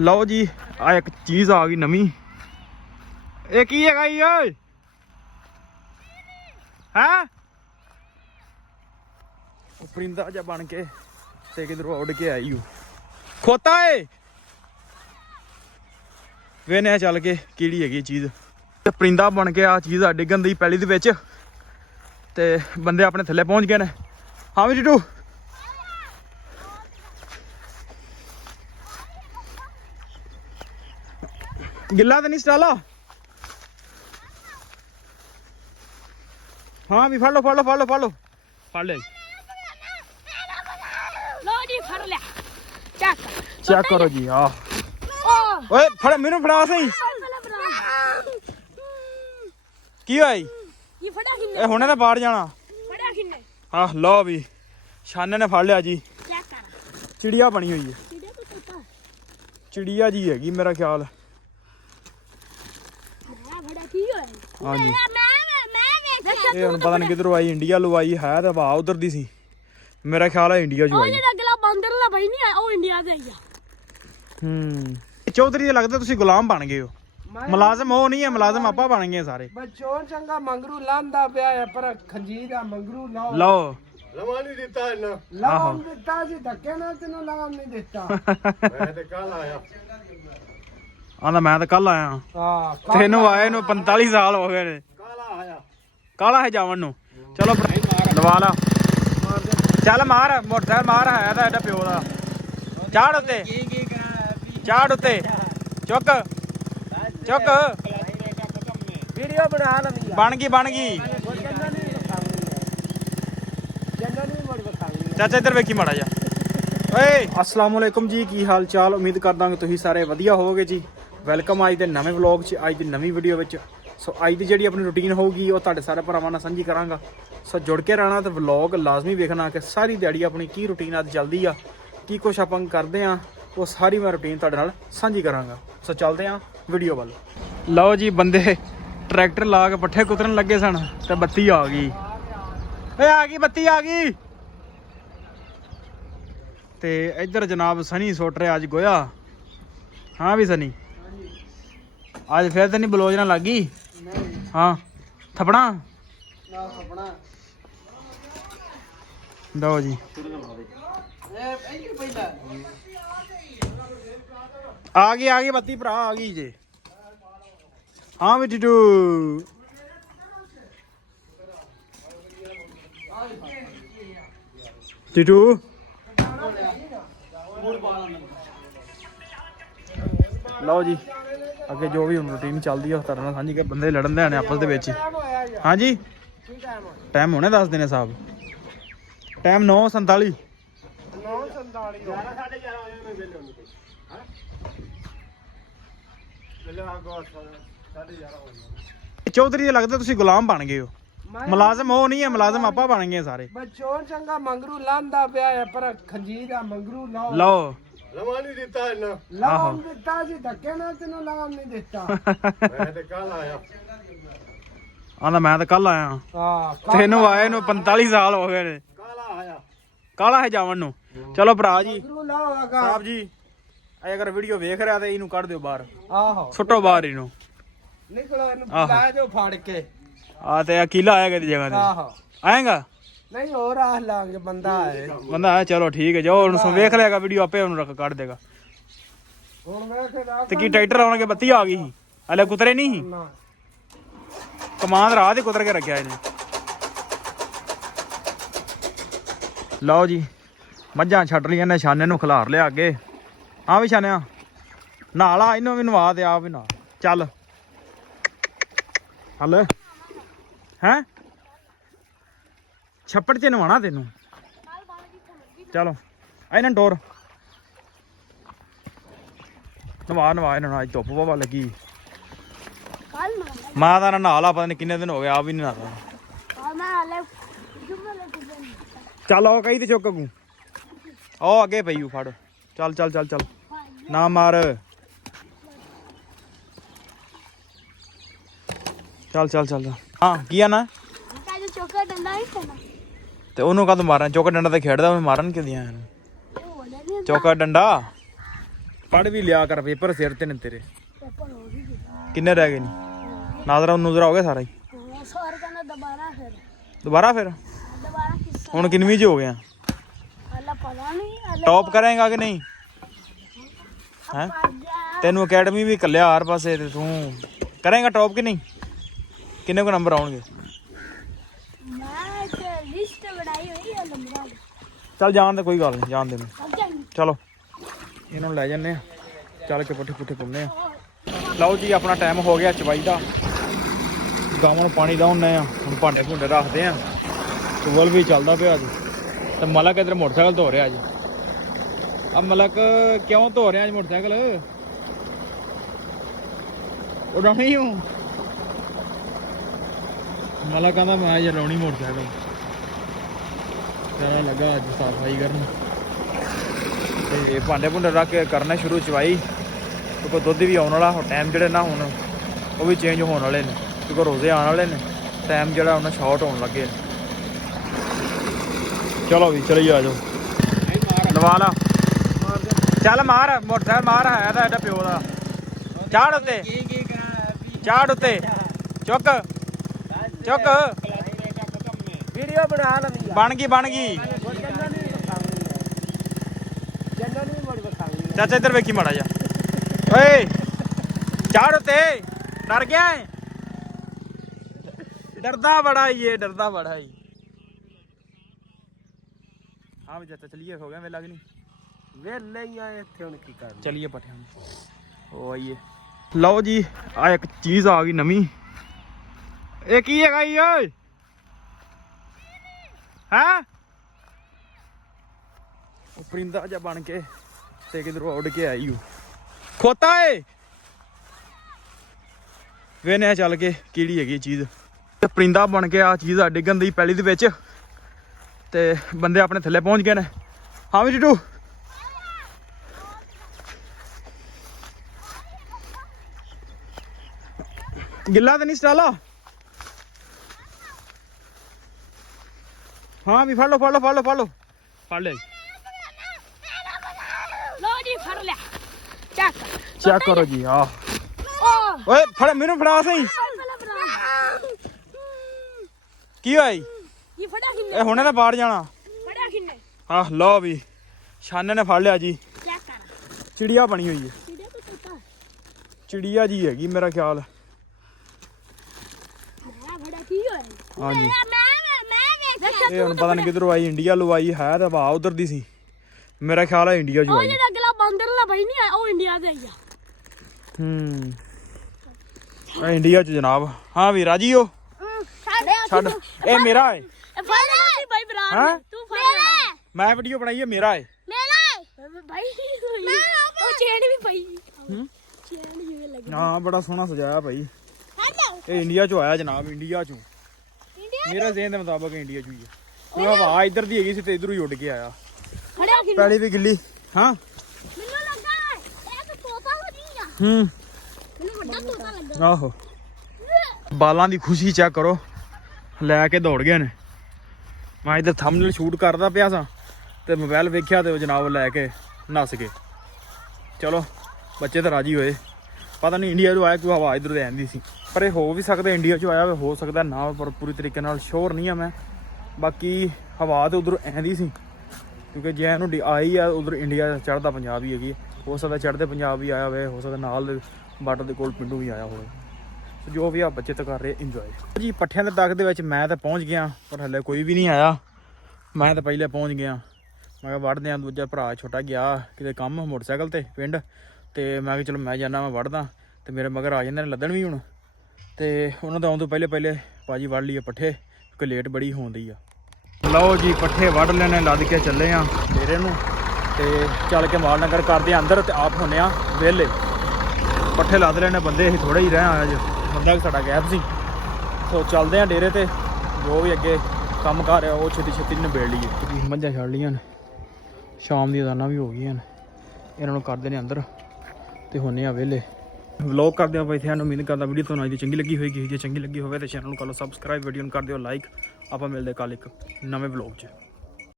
ਲਓ ਜੀ ਆ ਇੱਕ ਚੀਜ਼ ਆ ਗਈ ਨਵੀਂ। ਇਹ ਕੀ ਹੈਗਾ ਜੀ ਓਏ? ਹੈ ਉਹ ਪਰਿੰਦਾ ਜਿਹਾ ਬਣ ਕੇ ਤੇ ਕਿਧਰੋਂ ਉੱਡ ਕੇ ਆਈ ਉਹ ਖੋਤਾ ਏ। ਵੇਨੇ ਚੱਲ ਕੇ ਕਿਹੜੀ ਹੈਗੀ ਚੀਜ਼। ਤੇ ਪਰਿੰਦਾ ਬਣ ਕੇ ਆ ਚੀਜ਼ ਆ ਡਿੱਗਣ ਦੀ ਪੈਲੀ ਦੇ ਵਿੱਚ ਤੇ ਬੰਦੇ ਆਪਣੇ ਥੱਲੇ ਪਹੁੰਚ ਗਏ ਨੇ। ਹਾਂ ਵੀ ਟਿੱਟੂ ਗਿੱਲਾ ਤਾਂ ਨਹੀਂ ਸਟਾਲਾ। ਹਾਂ ਵੀ ਫੜ ਲਓ ਫੜ ਲਿਆ ਚੈੱਕ ਕਰੋ ਜੀ। ਆ ਓਏ ਫੜ ਮੈਨੂੰ ਫੜਾ ਸਹੀ। ਕੀ ਹੋਇਆ ਇਹ ਹੁਣੇ ਤਾਂ ਬਾਹਰ ਜਾਣਾ। ਆਹ ਲਓ ਵੀ ਛਾਨੇ ਨੇ ਫੜ ਲਿਆ ਜੀ। ਚਿੜੀਆ ਬਣੀ ਹੋਈ ਹੈ। ਚਿੜੀਆ ਜੀ ਹੈਗੀ ਮੇਰਾ ਖਿਆਲ। ਹਾਂਜੀ ਇਹ ਹੁਣ ਪਤਾ ਨਹੀਂ ਕਿਧਰੋਂ ਆਈ। ਇੰਡੀਆ ਲੋ ਆਈ ਹੈ ਤਾਂ ਵਾਹ ਉਧਰ ਦੀ ਸੀ। ਮੇਰਾ ਖਿਆਲ ਹੈ ਇੰਡੀਆ ਚੋਂ ਆਈ। ਚੌਧਰੀ ਦੇ ਲੱਗਦਾ ਤੁਸੀਂ ਗੁਲਾਮ ਬਣ ਗਏ ਹੋ। ਮੁਲਾਜ਼ਮ ਉਹ ਨਹੀਂ ਹੈ, ਮੁਲਾਜ਼ਮ ਆਪਾਂ ਬਣ ਗਏ ਸਾਰੇ। ਬੱਚੋਂ ਚੰਗਾ ਮੰਗਰੂ ਲਾਂਦਾ ਪਿਆ ਹੈ ਪਰ ਖੰਜੀਰ ਦਾ ਮੰਗਰੂ ਲਾਓ। ਲਵਾ ਨਹੀਂ ਦਿੱਤਾ ਇਹਨਾਂ। ਲਾਉਣ ਦਿੱਤਾ ਸੀ ਧੱਕੇ ਨਾਲ ਤੈਨੂੰ ਲਾਉਣ ਨਹੀਂ ਦਿੱਤਾ। ਮੈਂ ਤੇ ਕੱਲ ਆਇਆ। ਆਂਦਾ ਮੈਂ ਤਾਂ ਕੱਲ ਆਇਆ। ਹਾਂ ਤੈਨੂੰ ਆਏ ਨੂੰ 45 ਸਾਲ ਹੋ ਗਏ ਨੇ। ਕਾਲਾ ਹੈ ਜਾਵਣ ਨੂੰ। ਚਲੋ ਲਵਾ ਲਾ। ਚੱਲ ਮਾਰ ਮੋਟਰਸਾਈਕਲ ਮਾਰ। ਹੈ ਤਾਂ ਐਡਾ ਪਿਓ ਦਾ। ਚਾੜ ਉੱਤੇ ਚਾੜ ਉੱਤੇ ਚੁੱਕ ਵੀਡੀਓ ਬਣਾ ਲਵੀ। ਬਣ ਗਈ ਚਾਚਾ ਇੱਧਰ ਵੇਖੀ ਮਾੜਾ ਜਾ। ਓਏ ਅਸਲਾਮ ਵਾਲੇਕੁਮ ਜੀ, ਕੀ ਹਾਲ ਚਾਲ। ਉਮੀਦ ਕਰਦਾ ਕਿ ਤੁਸੀਂ ਸਾਰੇ ਵਧੀਆ ਹੋਵੋਗੇ ਜੀ। ਵੈਲਕਮ ਅੱਜ ਦੇ ਨਵੇਂ ਵਲੌਗ 'ਚ, ਅੱਜ ਦੀ ਨਵੀਂ ਵੀਡੀਓ ਵਿੱਚ। ਸੋ ਅੱਜ ਦੀ ਜਿਹੜੀ ਆਪਣੀ ਰੂਟੀਨ ਹੋਊਗੀ ਉਹ ਤੁਹਾਡੇ ਸਾਰੇ ਭਰਾਵਾਂ ਨਾਲ ਸਾਂਝੀ ਕਰਾਂਗਾ। ਸੋ ਜੁੜ ਕੇ ਰਹਿਣਾ ਤੇ ਵਲੌਗ ਲਾਜ਼ਮੀ ਵੇਖਣਾ ਕਿ ਸਾਰੀ ਦਿਹਾੜੀ ਆਪਣੀ ਕੀ ਰੂਟੀਨ ਅੱਜ ਚੱਲਦੀ ਆ, ਕੀ ਕੁਛ ਆਪਾਂ ਕਰਦੇ ਆ, ਉਹ ਸਾਰੀ ਮੈਂ ਰੂਟੀਨ ਤੁਹਾਡੇ ਨਾਲ ਸਾਂਝੀ ਕਰਾਂਗਾ। ਸੋ ਚੱਲਦੇ ਆ ਵੀਡੀਓ ਵੱਲ। ਲਓ ਜੀ ਬੰਦੇ ਟਰੈਕਟਰ ਲਾ ਕੇ ਪੱਠੇ ਕੁਤਰਨ ਲੱਗੇ ਸਨ ਤੇ ਬੱਤੀ ਆ ਗਈ। ਓਏ ਆ ਗਈ ਬੱਤੀ ਆ ਗਈ। ਤੇ ਇੱਧਰ ਜਨਾਬ ਸਨੀ ਸੁੱਟ ਰਿਹਾ ਅੱਜ ਗੋਇਆ। ਹਾਂ ਵੀ ਸਨੀ ਅੱਜ ਫਿਰ ਤਾਂ ਨਹੀਂ ਬਲੋਚਣਾ ਲੱਗ ਗਈ। ਹਾਂ ਥਪਣਾ ਲਓ ਜੀ ਆ ਗਈ ਬੱਤੀ ਭਰਾ ਆ ਗਈ ਜੇ। ਹਾਂ ਵੀ ਟਿੱਟੂ ਲਓ ਜੀ ਅੱਗੇ ਜੋ ਵੀ ਹੁਣ ਰੂਟੀਨ ਚੱਲਦੀ ਆ ਉਸ ਤਰ੍ਹਾਂ ਨਾਲ ਸਾਂਝੀ ਕਰ। ਬੰਦੇ ਲੜਨ ਦੇ ਆਣੇ ਆਪਸ ਦੇ ਵਿੱਚ ਹੀ। ਹਾਂਜੀ ਟਾਈਮ ਹੋਣੇ ਦੱਸ ਦੇਣੇ ਸਾਹਿਬ। ਟਾਈਮ 9:47। ਚੌਧਰੀ ਦੇ ਲੱਗਦਾ ਤੁਸੀਂ ਗੁਲਾਮ ਬਣ ਗਏ ਹੋ। ਮੁਲਾਜ਼ਮ ਉਹ ਨਹੀਂ ਹੈ, ਮੁਲਾਜ਼ਮ ਆਪਾਂ ਬਣ ਗਏ ਸਾਰੇ। ਬੱਚੋਂ ਚੰਗਾ ਮੰਗਰੂ ਲਾਂਦਾ ਪਿਆ ਹੈ ਪਰ ਖੰਜੀਰ ਦਾ ਮੰਗਰੂ ਲਾਓ। ਲਵਾ ਨਹੀਂ ਦਿੱਤਾ ਇਹਨਾਂ। ਲਾਉਣ ਦਿੱਤਾ ਸੀ ਧੱਕੇ ਨਾਲ ਤੈਨੂੰ ਲਾਉਣ ਨਹੀਂ ਦਿੱਤਾ। ਮੈਂ ਤੇ ਕੱਲ ਆਇਆ। ਆਂਦਾ ਮੈਂ ਤਾਂ ਕੱਲ ਆਇਆ। ਹਾਂ ਤੈਨੂੰ ਆਏ ਨੂੰ 45 ਸਾਲ ਹੋ ਗਏ ਨੇ। ਕਾਲਾ ਹੈ ਜਾਵਣ ਨੂੰ। ਚਲੋ ਭਰਾ ਜੀ ਸਾਹਿਬ ਜੀ ਅਗਰ ਵੀਡੀਓ ਵੇਖ ਰਿਹਾ ਤੇ ਇਹਨੂੰ ਕੱਢ ਦਿਓ ਬਾਹਰ। ਆਹੋ ਸੁੱਟੋ ਬਾਹਰ ਇਹਨੂੰ। ਨਿਕਲੋ ਇਹਨੂੰ ਬੁਲਾ ਦਿਓ ਫੜ ਕੇ। ਆ ਤੇ ਅਕੀਲਾ ਆਏਗਾ ਦੀ ਜਗ੍ਹਾ ਤੇ। ਆਹੋ ਆਏਗਾ ਨਹੀਂ ਹੋਰ ਆਹ ਲਾਂਗੇ ਬੰਦਾ ਹੈ। ਬੰਦਾ ਹੈ ਚਲੋ ਠੀਕ ਹੈ। ਜੋ ਹੁਣ ਵੇਖ ਲਿਆਗਾ ਵੀਡੀਓ ਆਪੇ ਉਹਨੂੰ ਰੱਖ ਕੱਢ ਦੇਗਾ। ਹੁਣ ਵੇਖ ਤੇ ਕੀ ਟਰੈਕਟਰ ਆਉਣਗੇ ਬੱਤੀ ਆ ਗਈ ਸੀ ਹਲੇ ਕੁਤਰੇ ਨਹੀਂ ਸੀ। ਕਮਾਂਦ ਰਾਤ ਹੀ ਕੁਤਰ ਕੇ ਰੱਖਿਆ ਇਹਨੇ। ਲਓ ਜੀ ਮੱਝਾਂ ਛੱਡ ਲਈਆਂ ਨੇ। ਛਾਨੇ ਨੂੰ ਖਿਲਾਰ ਲਿਆ ਅੱਗੇ। ਹਾਂ ਵੀ ਛਾਨਿਆ ਨਹਾ ਲਾ ਇਹਨੂੰ ਵੀ ਨਵਾ ਦੇ। ਆਪ ਵੀ ਨਾ ਚੱਲ ਹਲ ਹੈਂ ਛੱਪੜ 'ਚ ਨਵਾਣਾ ਤੈਨੂੰ। ਚਲੋ ਇਹਨਾਂ ਟੋਰ ਨਵਾ ਇਹਨਾਂ ਨੂੰ। ਅੱਜ ਧੁੱਪ ਬਾਬਾ ਲੱਗੀ। ਮਾਂ ਦਾ ਨਹਾ ਲਾ। ਪਤਾ ਨਹੀਂ ਕਿੰਨੇ ਦਿਨ ਹੋ ਗਏ ਆਪ ਵੀ ਨਹੀਂ ਨਹਾਤਾ। ਚੱਲ ਆਓ ਕਹੀ ਤੇ ਚੁੱਕ ਗੂ ਉਹ ਅੱਗੇ ਪਈ ਉਹ ਫੜ। ਚੱਲ ਨਾ ਮਾਰ। ਚੱਲ ਹਾਂ ਕੀ ਆ ਨਾ ਤੇ ਉਹਨੂੰ ਕਦ ਮਾਰਾਂ। ਚੌਕਾ ਡੰਡਾ ਤੇ ਖੇਡਦਾ। ਉਹਨੂੰ ਮਾਰਨ ਕਿਉਂ ਦੀਆਂ ਚੌਕਾ ਡੰਡਾ ਪੜ੍ਹ ਵੀ ਲਿਆ ਕਰ, ਪੇਪਰ ਸਿਰ ਤੇ ਨੇ ਤੇਰੇ। ਪੇਪਰ ਹੋ ਗਈ ਕਿੰਨੇ ਰਹਿ ਗਏ ਨੇ? ਨਾਜ਼ਰਾ ਨੂਜ਼ਰਾ ਹੋ ਗਿਆ ਸਾਰਾ ਹੀ? ਹਾਂ ਸਵਾਰ ਕਰਨਾ ਦੁਬਾਰਾ ਫਿਰ ਦੁਬਾਰਾ ਫਿਰ? ਦੁਬਾਰਾ ਕਿਸ ਹੁਣ ਕਿੰਨਵੀਂ ਚ ਹੋ ਗਿਆ? ਅੱਲਾ ਪਤਾ ਨਹੀਂ ਟੌਪ ਕਰੇਗਾ ਕਿ ਨਹੀਂ ਹੈ? ਤੈਨੂੰ ਅਕੈਡਮੀ ਵੀ ਕੱਲਿਆ ਹਰ ਪਾਸੇ, ਤੇ ਤੂੰ ਕਰੇਗਾ ਟੌਪ ਕਿ ਨਹੀਂ? ਕਿੰਨੇ ਕੁ ਨੰਬਰ ਆਉਣਗੇ? ਮੈਂ ਤੇ ਲਿਸਟ ਬਣਾਈ ਹੋਈ ਹੈ ਨੰਬਰਾਂ ਦੀ। ਚੱਲ ਜਾਣ ਦੇ, ਕੋਈ ਗੱਲ ਨਹੀਂ, ਜਾਣ ਦੇ ਨੂੰ। ਅੱਛਾ ਚਲੋ ਇਹਨਾਂ ਨੂੰ ਲੈ ਜੰਨੇ ਆ, ਚੱਲ ਕੇ ਪੱਠੇ ਪੁੱਠੇ ਪਾਉਂਦੇ ਆ। ਲਓ ਜੀ ਆਪਣਾ ਟਾਈਮ ਹੋ ਗਿਆ ਚਵਾਈ ਦਾ, ਗਾਵਾਂ ਨੂੰ ਪਾਣੀ ਲਾਉਂਦੇ ਆ। ਹੁਣ ਭਾਂਡੇ ਭੁੰਡੇ ਰੱਖਦੇ ਆ, ਟੂਵਲ ਵੀ ਚੱਲਦਾ ਪਿਆ ਅੱਜ। ਤੇ ਮਲਕ ਇੱਧਰ ਮੋਟਰਸਾਈਕਲ ਧੋ ਰਿਹਾ ਅੱਜ। ਆ ਮਲਕ ਕਿਉਂ ਧੋ ਰਿਹਾ ਅੱਜ ਮੋਟਰਸਾਈਕਲ? ਉਡਾਉਣੀ ਹੂੰ ਮਲਕ ਕਹਿੰਦਾ ਮੈਂ ਅੱਜ ਲਾਉਣੀ ਮੋਟਰਸਾਈਕਲ। ਤੇਰਾ ਲੱਗਾ ਅੱਜ ਸਫਾਈ ਕਰਨ, ਤੇ ਭਾਂਡੇ ਭੁੰਡੇ ਰੱਖ ਕੇ ਕਰਨਾ ਸ਼ੁਰੂ ਚਵਾਈ, ਕਿਉਂਕਿ ਦੁੱਧ ਵੀ ਆਉਣ ਵਾਲਾ। ਟਾਈਮ ਜਿਹੜੇ ਨਾ ਹੁਣ ਉਹ ਵੀ ਚੇਂਜ ਹੋਣ ਵਾਲੇ ਨੇ, ਕਿਉਂਕਿ ਰੋਜ਼ੇ ਆਉਣ ਵਾਲੇ ਨੇ। ਟਾਈਮ ਜਿਹੜਾ ਉਹਨਾਂ ਸ਼ਾਰਟ ਹੋਣ ਲੱਗੇ ਨੇ। ਚਲੋ ਵੀ ਚਲੀ ਆ ਜਾਓ, ਲਵਾ ਲਾ। ਚੱਲ ਮਾਰ ਮੋਟਰਸਾਈਕਲ ਮਾਰ, ਹੈ ਤਾਂ ਇਹਦਾ ਪਿਓ ਦਾ। ਚਾੜ ਉੱਤੇ, ਚਾੜ ਉੱਤੇ, ਚੁੱਕ ਚੁੱਕ। ਵੀਡੀਓ ਬਣਾ ਲਵੀ ਬਣ ਗਈ ਬਣ ਗਈ। ਚਾਚਾ ਇੱਧਰ ਵੇਖੀ ਮਾੜਾ ਜਾ। ਓਏ ਚਾੜ ਉੱਤੇ, ਡਰ ਗਿਆ ਏ? ਡਰਦਾ ਬੜਾ ਹੀ ਏ, ਡਰਦਾ ਬੜਾ ਹੀ। ਹਾਂ ਵੀ ਚਾਚਾ ਚਲੀਏ, ਹੋ ਗਿਆ ਵੇਲਾ ਕਿ ਨਹੀਂ? ਵੇਲੇ ਹੀ ਆਏ ਇੱਥੇ, ਹੁਣ ਕੀ ਕਰਨਾ। ਚਲੀਏ ਪੱਠਿਆਂ ਨੂੰ, ਉਹ ਆਈਏ। ਲਓ ਜੀ ਆ ਇੱਕ ਚੀਜ਼ ਆ ਗਈ ਨਵੀਂ। ਇਹ ਕੀ ਹੈਗਾ ਜੀ ਓਏ? ਹੈਂ? ਉਹ ਪਰਿੰਦਾ ਜਿਹਾ ਬਣ ਕੇ ਤੇ ਕਿਧਰੋਂ ਉੱਡ ਕੇ ਆਈ ਉਹ। ਖੋਤਾ ਏ। ਵੇਨੇ ਚੱਲ ਕੇ ਕਿਹੜੀ ਹੈਗੀ ਚੀਜ਼। ਤੇ ਪਰਿੰਦਾ ਬਣ ਕੇ ਆ ਚੀਜ਼ ਆ ਡਿੱਗਣ ਦੀ ਪੈਲੀ ਦੇ ਵਿੱਚ, ਤੇ ਬੰਦੇ ਆਪਣੇ ਥੱਲੇ ਪਹੁੰਚ ਗਏ ਨੇ। ਹਾਂ ਵੀ ਟਿੱਟੂ, ਗਿੱਲਾ ਤਾਂ ਨਹੀਂ ਸਟਾਲਾ? ਹਾਂ ਵੀ ਫੜ ਲਓ ਫੜ ਲਓ ਫੜ ਲਓ ਫੜ ਲਓ, ਫੜ ਲੈ। ਲੋ ਜੀ ਫੜ ਲਿਆ, ਚੱਕ ਚੈੱਕ ਕਰੋ ਜੀ। ਆ ਓ ਓਏ ਫੜ, ਮੈਨੂੰ ਫੜਾ ਸਹੀ। ਪਹਿਲਾਂ ਬਣਾ ਕੀ ਹੋਇਆ ਜੀ? ਇਹ ਫੜਾ ਕਿੰਨੇ? ਇਹ ਹੁਣੇ ਤਾਂ ਬਾਹਰ ਜਾਣਾ। ਫੜਾ ਕਿੰਨੇ? ਆਹ ਲਓ ਵੀ ਛਾਨੇ ਨੇ ਫੜ ਲਿਆ ਜੀ। ਚੈੱਕ ਕਰ, ਚਿੜੀਆ ਬਣੀ ਹੋਈ ਹੈ, ਕਿਹੜੇ ਤੋਂ ਤੋਤਾ? ਚਿੜੀਆ ਜੀ ਹੈਗੀ ਮੇਰਾ ਖਿਆਲ। ਮੈਂ ਫੜਾ ਕੀ ਹੋਇਆ? ਹਾਂਜੀ ਮੈਂ ਵੇਖਿਆ ਇਹ ਹੁਣ ਪਤਾ ਨਹੀਂ ਕਿੱਧਰੋਂ ਆਈ, ਇੰਡੀਆ ਲੋ ਆਈ ਹੈ ਤਾਂ ਵਾ ਉਧਰ ਦੀ ਸੀ। ਮੇਰਾ ਖਿਆਲ ਹੈ ਇੰਡੀਆ ਚੋਂ ਉਹ ਆਈ। ਜਿਹੜਾ ਅਗਲਾ ਬਾਂਦਰ ਲਾ ਭਾਈ ਨਹੀਂ ਆਇਆ, ਉਹ ਇੰਡੀਆ ਦਾ ਹੀ ਆ। ਇਹ ਇੰਡੀਆ ਚ ਜਨਾਬ। ਹਾਂ ਵੀ ਰਾਜੀ ਹੋ? ਛੱਡ, ਇਹ ਮੇਰਾ ਹੈ। ਫੜ ਲੈ ਭਾਈ ਬਰਾਰ ਹੈਂ? ਤੂੰ ਫੜ ਲੈ। ਮੈਂ ਵੀਡੀਓ ਬਣਾਈ ਹੈ, ਮੇਰਾ ਹੈ। ਮੇਰਾ ਭਾਈ ਉਹ ਚੇਨ ਵੀ ਪਈ। ਚੇਨ ਜਿਵੇਂ ਲੱਗੀ। ਹਾਂ ਬੜਾ ਸੋਹਣਾ ਸਜਾਇਆ ਭਾਈ। ਹੈਲੋ ਇਹ ਇੰਡੀਆ ਚੋਂ ਆਇਆ ਜਨਾਬ, ਇੰਡੀਆ ਚੋਂ। ਇੰਡੀਆ ਮੇਰਾ ਜ਼ਹਿਨ ਦੇ ਮੁਤਾਬਕ ਇੰਡੀਆ ਚੋਂ ਹੀ ਹੈ। ਉਹ ਹਵਾ ਇੱਧਰ ਦੀ ਹੈਗੀ ਸੀ ਤੇ ਇੱਧਰੋਂ ਹੀ ਉੱਡ ਕੇ ਆਇਆ। ਫੜਿਆ ਕਿੰਨੇ? ਪੈਲੀ ਵੀ ਗਿੱਲੀ। ਹਾਂ ਮੈਨੂੰ ਲੱਗਾ ਇਹ ਤਾਂ ਤੋਤਾ ਹੋ ਨਹੀਂ ਆ। ਮੈਨੂੰ ਵੱਡਾ ਤੋਤਾ ਲੱਗਾ। ਆਹੋ ਬਾਲਾਂ ਦੀ ਖੁਸ਼ੀ ਚੈੱਕ ਕਰੋ, ਲੈ ਕੇ ਦੌੜ ਗਏ ਨੇ। ਮੈਂ ਇੱਧਰ ਥੰਬਨੇਲ ਸ਼ੂਟ ਕਰਦਾ ਪਿਆ ਸਾਂ ਤੇ ਮੋਬਾਈਲ ਵੇਖਿਆ ਤੇ ਉਹ ਜਨਾਬ ਲੈ ਕੇ ਨੱਸ ਗਏ। ਚਲੋ ਬੱਚੇ ਤਾਂ ਰਾਜੀ ਹੋਏ। ਪਤਾ ਨਹੀਂ ਇੰਡੀਆ 'ਚੋਂ ਆਇਆ, ਕੋਈ ਹਵਾ ਇੱਧਰ ਦੇ ਆਉਂਦੀ ਸੀ। ਪਰ ਇਹ ਹੋ ਵੀ ਸਕਦਾ ਇੰਡੀਆ 'ਚੋਂ ਆਇਆ ਹੋਵੇ, ਹੋ ਸਕਦਾ ਨਾ, ਪਰ ਪੂਰੀ ਤਰੀਕੇ ਨਾਲ ਸ਼ੋਰ ਨਹੀਂ ਆ ਮੈਂ। ਬਾਕੀ ਹਵਾ ਤਾਂ ਉਧਰ ਆਉਂਦੀ ਸੀ, ਕਿਉਂਕਿ ਜੇ ਇਹਨੂੰ ਆਈ ਆ ਉਧਰ ਇੰਡੀਆ ਚੜ੍ਹਦਾ ਪੰਜਾਬ ਹੀ ਹੈਗੀ। ਹੋ ਸਕਦਾ ਚੜ੍ਹਦੇ ਪੰਜਾਬ ਵੀ ਆਇਆ ਹੋਵੇ, ਹੋ ਸਕਦਾ ਨਾਲ ਦੇ ਬਾਰਡਰ ਦੇ ਕੋਲ ਪਿੰਡੂ ਵੀ ਆਇਆ ਹੋਵੇ। ਜੋ ਵੀ ਆ ਬੱਚੇ ਤਾਂ ਕਰ ਰਹੇ ਇੰਜੋਏ ਜੀ। ਪੱਠਿਆਂ ਦੇ ਟੱਕ ਦੇ ਵਿੱਚ ਮੈਂ ਤਾਂ ਪਹੁੰਚ ਗਿਆ, ਪਰ ਹਲੇ ਕੋਈ ਵੀ ਨਹੀਂ ਆਇਆ। ਮੈਂ ਤਾਂ ਪਹਿਲੇ ਪਹੁੰਚ ਗਿਆ। ਮੈਂ ਕਿਹਾ ਵੜਦੇ ਆ। ਦੂਜਾ ਭਰਾ ਛੋਟਾ ਗਿਆ ਕਿਤੇ ਕੰਮ ਮੋਟਰਸਾਈਕਲ ਤੇ ਪਿੰਡ, ਤੇ ਮੈਂ ਕਿਹਾ ਚਲੋ ਮੈਂ ਜਾਂਦਾ, ਮੈਂ ਵੜਦਾ। ਤੇ ਮੇਰੇ ਮਗਰ ਆ ਜਾਂਦੇ ਨੇ ਲੱਦਣ ਵੀ ਹੁਣ, ਤੇ ਉਹਨਾਂ ਦਾ ਆਉਣ ਤੋਂ ਪਹਿਲੇ ਭਾਜੀ ਵੜ ਲਈਏ ਪੱਠੇ, ਕਿਉਂਕਿ ਲੇਟ ਬੜੀ ਹੁੰਦੀ ਆ। ਲਓ ਜੀ ਪੱਠੇ ਵੱਢ ਲੈਣੇ, ਲੱਦ ਕੇ ਚੱਲੇ ਆ ਡੇਰੇ ਨੂੰ, ਤੇ ਚੱਲ ਕੇ ਮਾਲ ਨਗਰ ਕਰਦੇ ਆ ਅੰਦਰ, ਤੇ ਆਪ ਹੁੰਨੇ ਆ ਵਿਹਲੇ। ਪੱਠੇ ਲੱਦ ਲੈਣੇ, ਬੰਦੇ ਅਸੀਂ ਥੋੜੇ ਹੀ ਰਹਿ ਆਏ ਅੱਜ, ਬੰਦਾ ਸਾਡਾ ਗੈਪ ਸੀ। ਸੋ ਚੱਲਦੇ ਆ ਡੇਰੇ ਤੇ, ਜੋ ਵੀ ਅੱਗੇ ਕੰਮ ਕਰ ਰਿਹਾ ਉਹ ਛੇਤੀ ਨਿਬੇੜ ਲਈਏ। ਮੱਝਾਂ ਛੱਡ ਲਈਆਂ ਨੇ, ਸ਼ਾਮ ਦੀ ਅਜ਼ਾਨਾਂ ਵੀ ਹੋ ਗਈਆਂ ਨੇ। ਇਹਨਾਂ ਨੂੰ ਕਰਦੇ ਨੇ ਅੰਦਰ ਤੇ ਹੁੰਨੇ ਆ ਵਿਹਲੇ। ਵਲੌਗ ਕਰਦੇ ਆ ਭਾਈ, ਤੁਹਾਨੂੰ ਉਮੀਦ ਕਰਦਾ ਵੀਡੀਓ ਤੁਹਾਨੂੰ ਅੱਜ ਦੀ ਚੰਗੀ ਲੱਗੀ ਹੋਏਗੀ। ਜੇ ਚੰਗੀ ਲੱਗੀ ਹੋਵੇ ਤਾਂ ਚੈਨਲ ਨੂੰ ਕਰ ਲਓ ਸਬਸਕ੍ਰਾਈਬ, ਵੀਡੀਓ ਨੂੰ ਕਰ ਦਿਓ ਲਾਈਕ। ਆਪਾਂ ਮਿਲਦੇ ਕੱਲ ਇੱਕ ਨਵੇਂ ਵਲੌਗ 'ਚ।